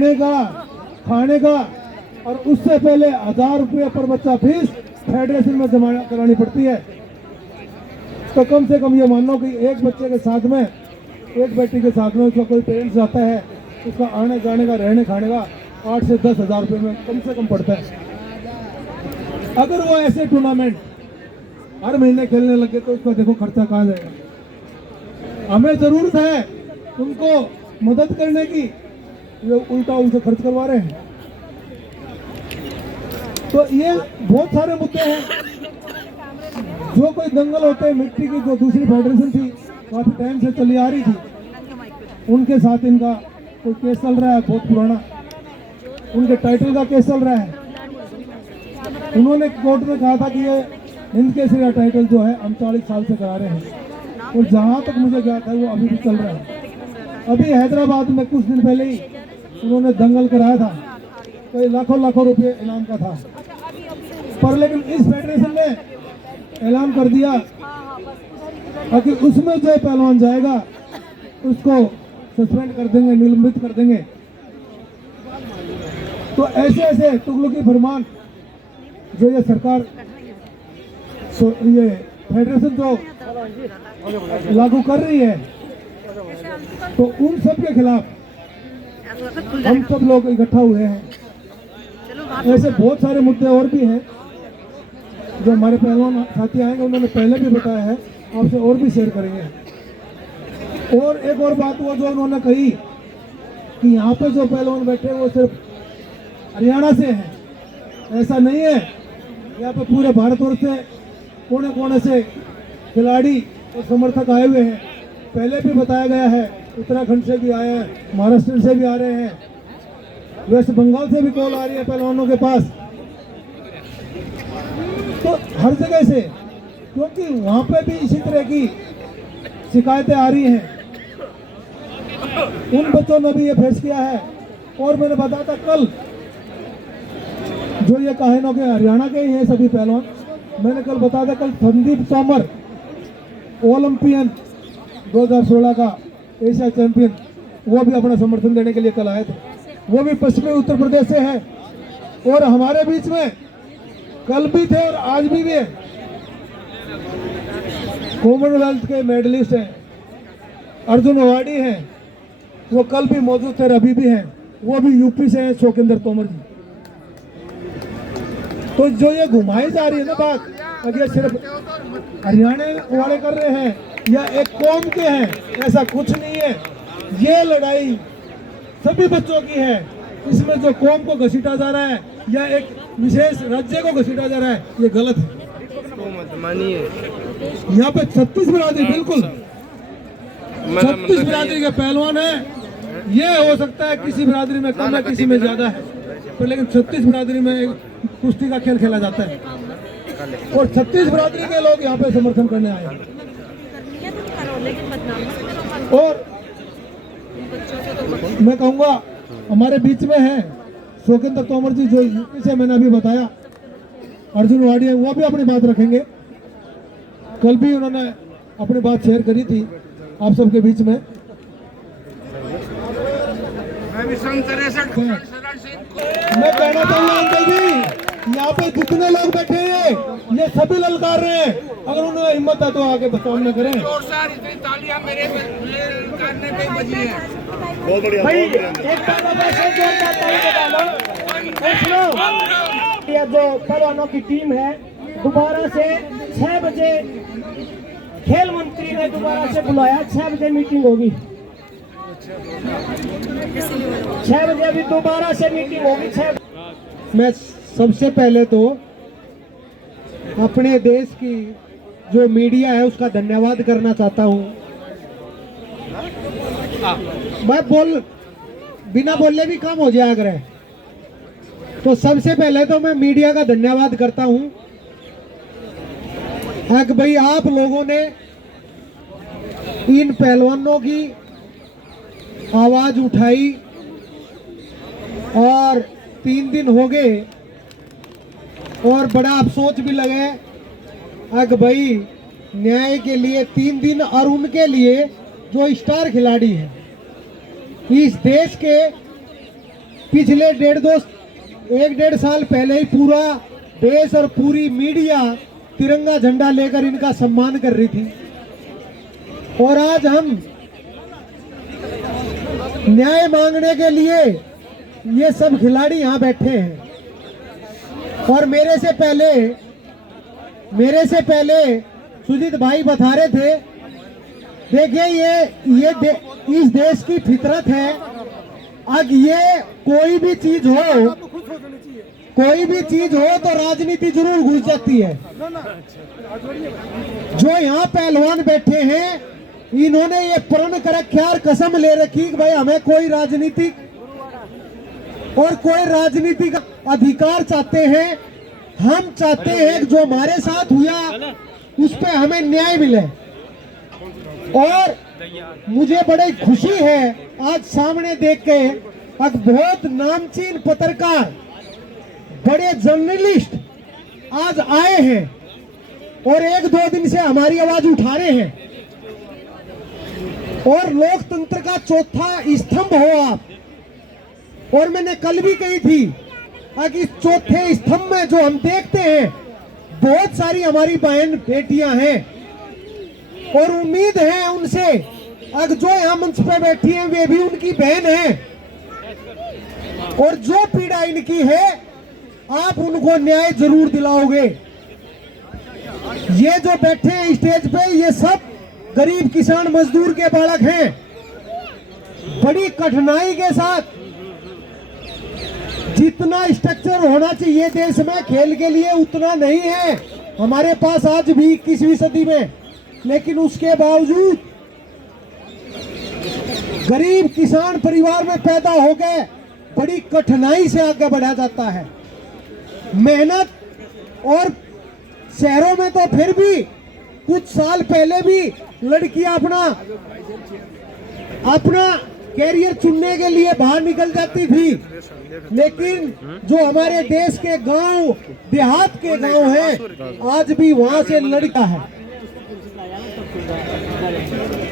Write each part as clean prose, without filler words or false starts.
रहने का, खाने का, और उससे पहले 1000 रुपये पर बच्चा फीस फेडरेशन में जमा करानी पड़ती है। तो कम से कम ये मान लो कि एक बच्चे के साथ में, एक बेटी के साथ में उसका कोई पेरेंट्स आता है, उसका आने जाने का, रहने खाने का 8 से 10 हज़ार रुपये में कम से कम पड़ता है। अगर वो ऐसे टूर्नामेंट हर महीने खेलने लगे तो उसका देखो खर्चा कहाँ जाएगा। हमें जरूरत है उनको मदद करने की, ये उल्टा उनसे खर्च करवा रहे हैं। तो ये बहुत सारे मुद्दे हैं। जो कोई दंगल होते हैं मिट्टी की, जो दूसरी फेडरेशन थी काफी टाइम से चली आ रही थी, उनके साथ इनका कोई केस चल रहा है बहुत पुराना, उनके टाइटल का केस चल रहा है। उन्होंने कोर्ट में कहा था कि ये हिंद केसरी टाइटल जो है हम 40 साल से करा रहे हैं, और जहाँ तक मुझे ज्ञात है वो अभी भी चल रहा है। अभी हैदराबाद में कुछ दिन पहले ही उन्होंने दंगल कराया था, कई लाखों लाखों रुपए इनाम का था, पर लेकिन इस फेडरेशन ने ऐलान कर दिया कि उसमें जो पहलवान जाएगा उसको सस्पेंड कर देंगे, निलंबित कर देंगे। तो ऐसे ऐसे तुगलकी फरमान जो ये सरकार, ये फेडरेशन जो लागू कर रही है, तो उन सब के खिलाफ हम सब लोग इकट्ठा हुए हैं। ऐसे बहुत सारे मुद्दे और भी हैं जो हमारे पहलवान साथी आएंगे, उन्होंने पहले भी बताया है, आपसे और भी शेयर करेंगे। और एक और बात वो जो उन्होंने कही कि यहाँ पे जो पहलवान बैठे वो सिर्फ हरियाणा से हैं, ऐसा नहीं है। यहाँ पे पूरे भारतवर्ष से कोने कोने से खिलाड़ी और समर्थक आए हुए हैं। पहले भी बताया गया है, उत्तराखंड से भी आए हैं, महाराष्ट्र से भी आ रहे हैं, वेस्ट बंगाल से भी कॉल आ रही है पहलवानों के पास। तो हर जगह से, क्योंकि वहाँ पे भी इसी तरह की शिकायतें आ रही हैं, उन बच्चों ने भी ये फेस किया है। और मैंने बताया था कल, जो ये कहानों के हरियाणा के ही हैं सभी पहलवान, मैंने कल बताया था, कल संदीप तोमर ओलंपियन 2016 का एशिया चैंपियन, वो भी अपना समर्थन देने के लिए कल आए थे। वो भी पश्चिमी उत्तर प्रदेश से है और हमारे बीच में कल भी थे और आज भी है। कॉमनवेल्थ के मेडलिस्ट हैं, अर्जुन अवार्डी हैं, वो कल भी मौजूद थे और अभी भी हैं। वो भी यूपी से हैं, शोकिंदर तोमर जी। तो जो ये घुमाई जा रही है ना बात, अगर सिर्फ हरियाणा वाले कर रहे हैं या एक कौम के हैं, ऐसा कुछ नहीं है। ये लड़ाई सभी बच्चों की है। इसमें जो कौम को घसीटा जा रहा है या एक विशेष राज्य को घसीटा जा रहा है, ये गलत है। यहाँ पे 36 बिरादरी, बिल्कुल 36 बिरादरी के पहलवान है। ये हो सकता है किसी बिरादरी में कम है, किसी में ज्यादा है, पर लेकिन 36 बिरादरी में एक कुश्ती का खेल खेला जाता है और 36 बिरादरी के लोग यहाँ पे समर्थन करने आए हैं। और मैं कहूँगा हमारे बीच में है शोकिंदर तोमर जी, जो यूपी से मैंने अभी बताया, अर्जुन वाडिया, वो भी अपनी बात रखेंगे। कल भी उन्होंने अपनी बात शेयर करी थी आप सबके बीच में। मैं कहना चाहूँगा अंकल जी, यहाँ पे जितने लोग बैठे हैं ये सभी ललकार रहे हैं। अगर उन्हें हिम्मत है तो आगे सामने करें। भाई एक ये जो पहलवानों की टीम है, दोबारा से 6 बजे खेल मंत्री ने दोबारा से बुलाया, 6 बजे मीटिंग होगी। 6 बजे अभी दोबारा से मीटिंग होगी। 6 मैं सबसे पहले तो अपने देश की जो मीडिया है उसका धन्यवाद करना चाहता हूँ। मैं बिना बोलने भी काम हो जाए आग्रह। तो सबसे पहले तो मैं मीडिया का धन्यवाद करता हूँ कि भाई आप लोगों ने इन पहलवानों की आवाज उठाई और 3 दिन हो गए और बड़ा अफसोस भी लगे कि भाई न्याय के लिए 3 दिन, और उनके लिए जो स्टार खिलाड़ी हैं, इस देश के पिछले एक डेढ़ साल पहले ही पूरा देश और पूरी मीडिया तिरंगा झंडा लेकर इनका सम्मान कर रही थी, और आज हम न्याय मांगने के लिए ये सब खिलाड़ी यहाँ बैठे हैं। और मेरे से पहले सुजीत भाई बता रहे थे, देखिए इस देश की फितरत है। अब ये कोई भी चीज हो तो राजनीति जरूर घुस जाती है। जो यहाँ पहलवान बैठे हैं, इन्होंने ये प्रण कर रखा और कसम ले रखी कि भाई हमें कोई राजनीतिक अधिकार चाहते हैं। हम चाहते हैं कि जो हमारे साथ हुआ उस पे हमें न्याय मिले। और मुझे बड़ी खुशी है आज सामने देख के, अब बहुत नामचीन पत्रकार, बड़े जर्नलिस्ट आज आए हैं और 1-2 दिन से हमारी आवाज उठा रहे हैं। और लोकतंत्र का चौथा स्तंभ हो आप। और मैंने कल भी कही थी कि चौथे स्तंभ में जो हम देखते हैं, बहुत सारी हमारी बहन बेटियां हैं और उम्मीद है उनसे, अगर जो यहाँ मंच पे बैठी हैं वे भी उनकी बहन हैं, और जो पीड़ा इनकी है आप उनको न्याय जरूर दिलाओगे। ये जो बैठे हैं स्टेज पे, ये सब गरीब किसान मजदूर के बालक हैं। बड़ी कठिनाई के साथ जितना स्ट्रक्चर होना चाहिए देश में खेल के लिए उतना नहीं है हमारे पास आज भी 21वीं सदी में। लेकिन उसके बावजूद गरीब किसान परिवार में पैदा हो गए, बड़ी कठिनाई से आगे बढ़ा जाता है। मेहनत, और शहरों में तो फिर भी कुछ साल पहले भी लड़कियां अपना कैरियर चुनने के लिए बाहर निकल जाती थी। लेकिन जो हमारे देश के गांव देहात के गांव हैं, आज भी वहां से लड़का है।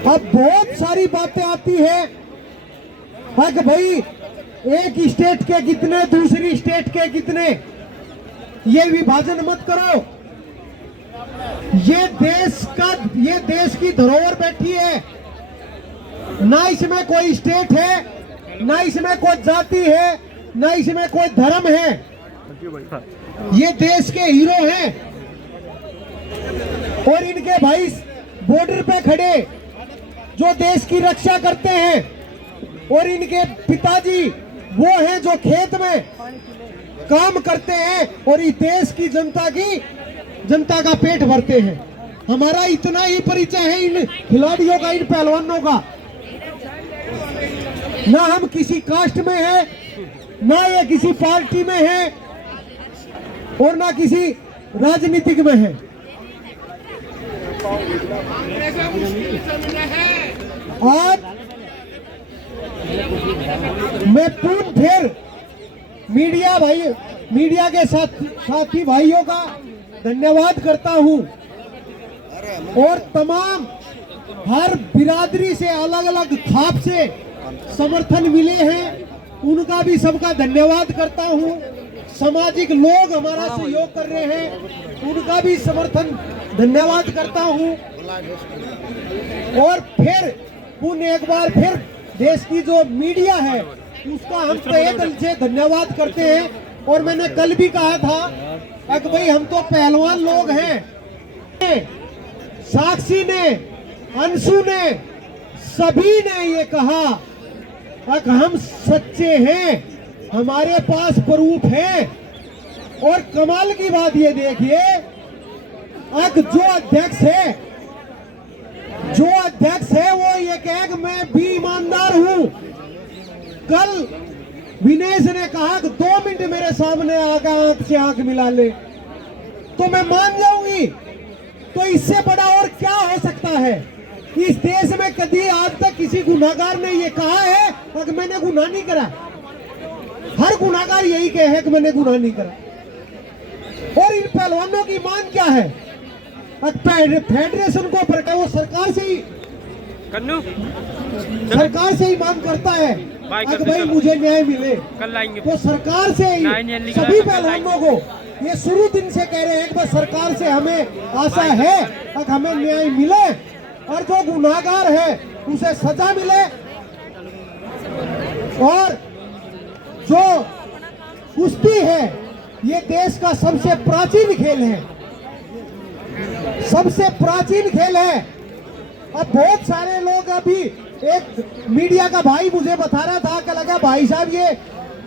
अब बहुत सारी बातें आती है कि भाई एक स्टेट के कितने, दूसरी स्टेट के कितने, ये विभाजन मत करो। ये देश की धरोहर बैठी है, ना इसमें कोई स्टेट है, ना इसमें कोई जाति है, ना इसमें कोई धर्म है। ये देश के हीरो हैं और इनके भाई बॉर्डर पे खड़े जो देश की रक्षा करते हैं, और इनके पिताजी वो हैं जो खेत में काम करते हैं और इस देश की जनता का पेट भरते हैं। हमारा इतना ही परिचय है इन खिलाड़ियों का, इन पहलवानों का। ना हम किसी कास्ट में हैं, ना ये किसी पार्टी में है, और ना किसी राजनीतिक में है। आज मैं पूर्ण फिर मीडिया के साथी भाइयों का धन्यवाद करता हूं, और तमाम हर बिरादरी से अलग अलग खाप से समर्थन मिले हैं, उनका भी सबका धन्यवाद करता हूं। सामाजिक लोग हमारा सहयोग कर रहे हैं, उनका भी समर्थन धन्यवाद करता हूं। और फिर एक बार फिर देश की जो मीडिया है उसका हम तहे दिल से धन्यवाद करते हैं। और मैंने कल भी कहा था कि भाई हम तो पहलवान लोग हैं। साक्षी ने, अंशु ने, सभी ने ये कहा कि हम सच्चे हैं, हमारे पास प्रूफ है। और कमाल की बात ये देखिए, जो अध्यक्ष है वो ये कहे कि मैं भी ईमानदार हूं। कल विनेश ने कहा कि 2 मिनट मेरे सामने आकर आंख से आंख मिला ले तो मैं मान जाऊंगी। तो इससे बड़ा और क्या हो सकता है? इस देश में कभी आज तक किसी गुनाहगार ने ये कहा है कि मैंने गुनाह नहीं करा। हर गुनाहगार यही कहे है कि मैंने गुनाह नहीं करा। और इन पहलवानों की मांग क्या है? फेडरेशन को वो सरकार से ही सरकार से ही मांग करता है कि भाई मुझे न्याय मिले, तो सरकार से ही सभी पहलवानों को ये शुरू दिन से कह रहे हैं कि बस सरकार से हमें आशा है कि हमें न्याय मिले और जो गुनाहगार है उसे सजा मिले, और जो कुश्ती है ये देश का सबसे प्राचीन खेल है, सबसे प्राचीन खेल है। अब बहुत सारे लोग, अभी एक मीडिया का भाई मुझे बता रहा था कि लगा भाई साहब ये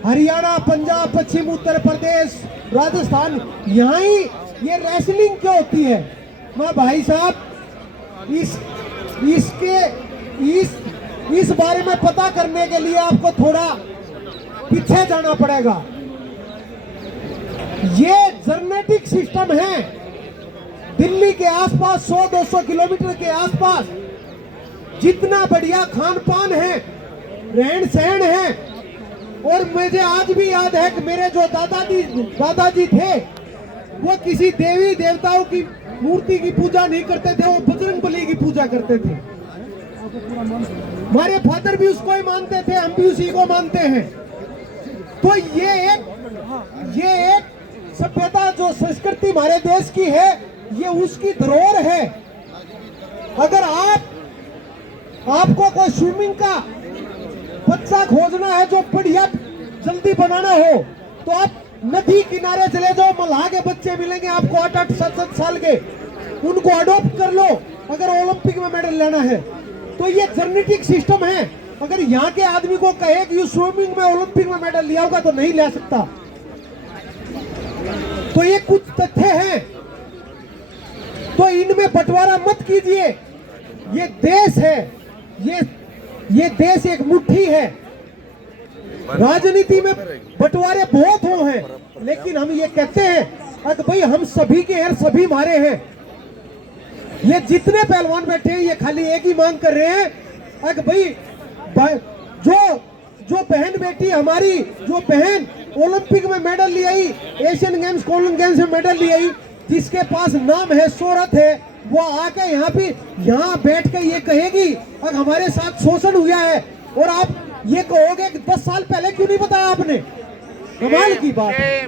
हरियाणा, पंजाब, पश्चिम उत्तर प्रदेश, राजस्थान, यहाँ ही ये रेसलिंग क्यों होती है। मैं भाई साहब इस बारे में पता करने के लिए आपको थोड़ा पीछे जाना पड़ेगा। ये जेनेटिक सिस्टम है। दिल्ली के आसपास 100-200 किलोमीटर के आसपास जितना बढ़िया खान पान है, रहन सहन है, और मुझे आज भी याद है कि मेरे जो दादाजी थे वो किसी देवी देवताओं की मूर्ति की पूजा नहीं करते थे, वो बजरंगबली की पूजा करते थे। हमारे फादर भी उसको ही मानते थे, हम भी उसी को मानते हैं। तो ये एक सभ्यता जो संस्कृति हमारे देश की है, ये उसकी धरोहर है। अगर आपको कोई स्विमिंग का बच्चा खोजना है जो बढ़िया जल्दी बनाना हो, तो आप नदी किनारे चले जाओ, मल्लाह के बच्चे मिलेंगे आपको 8-8, 7-7 साल के, उनको अडॉप्ट कर लो अगर ओलंपिक में मेडल लेना है। तो ये जेनेटिक सिस्टम है। अगर यहाँ के आदमी को कहे कि स्विमिंग में ओलंपिक में मेडल लिया होगा तो नहीं ले सकता। तो ये कुछ तथ्य हैं, तो इनमें बंटवारा मत कीजिए। ये देश है, ये देश एक मुट्ठी है। राजनीति में बंटवारे बहुत हो हैं, लेकिन हम ये कहते हैं कि भाई हम सभी के हैं, सभी हमारे हैं। ये जितने पहलवान बैठे हैं ये खाली एक ही मांग कर रहे हैं कि भाई जो बहन बेटी हमारी, जो बहन ओलंपिक में मेडल ले आई, एशियन गेम्स, कॉमन गेम्स में मेडल ले आई, जिसके पास नाम है, शोहरत है, वो आके यहाँ बैठ के ये कहेगी कि हमारे साथ शोषण हुआ है, और आप ये कहोगे कि 10 साल पहले क्यों नहीं बताया आपने। कमाल की बात है।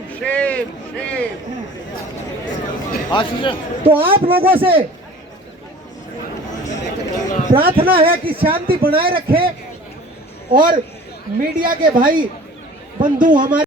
तो आप लोगों से प्रार्थना है कि शांति बनाए रखें, और मीडिया के भाई बंधु हमारे